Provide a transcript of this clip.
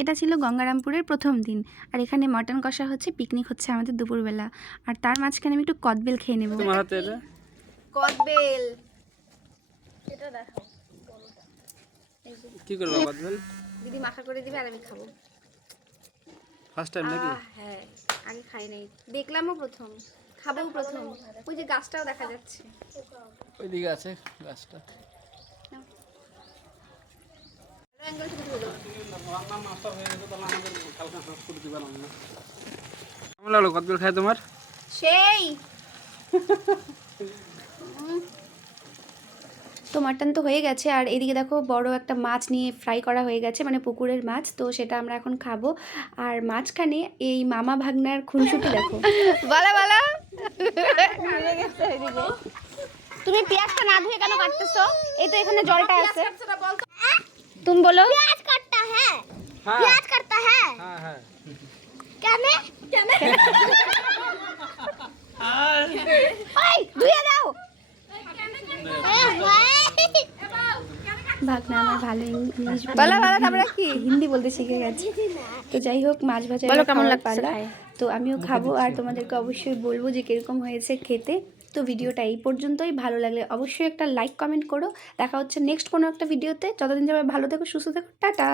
এটা ছিল গঙ্গারামপুরের প্রথম দিন। আর এখানে মটন কষা হচ্ছে, পিকনিক হচ্ছে আমাদের দুপুরবেলা। আর তার মাঝখানে আমি একটু কদবেল খেয়ে নেব। তোমার হাতে এটা কদবেল এটা দেখো কি করবে কদবেল? দিদি মাখা করে দিবে আর আমি খাবো। ফার্স্ট টাইম নাকি? হ্যাঁ, আগে খাই নাই, দেখলামও প্রথম, খাবো প্রথম। ওই যে গাছটাও দেখা যাচ্ছে, ওইদিকে আছে গাছটা। কেমন লাগলো কদবেল খায় তোমার? সেই তো মাটন তো হয়ে গেছে। আর এদিকে দেখো বড় একটা মাছ নিয়ে ফ্রাই করা হয়ে গেছে, মানে পুকুরের মাছ, তো সেটা আমরা এখন খাবো। আর মাঝখানে এই মামা ভাগ্নার খুনসুটি দেখো। বলা বলা তুমি পেঁয়াজটা না ধুয়ে কেন কাটতেছো? এই তো এখানে জলটা আছে, তুমি বলো। प्याज काटता है प्याज काटता है হ্যাঁ হ্যাঁ क्या मैं ওই ধুয়ে দাও। भाई ভাগনা আমার ভালো ইংলিশ বলা বলা, তারপরে কি হিন্দি বলতে শিখে গেছে। তো যাই হোক, মাছ ভাজা বলো কেমন খাওয়ার লাগছে পালা। খায়? তো আমিও খাবো আর তোমাদেরকে অবশ্যই বলবো যে কিরকম হয়েছে খেতে। তো ভিডিওটা এই পর্যন্তই, ভালো লাগলে অবশ্যই একটা লাইক কমেন্ট করো। দেখা হচ্ছে নেক্সট কোনো একটা ভিডিওতে। যতদিন যাবে ভালো থেকো, সুস্থ থেকো, টাটা।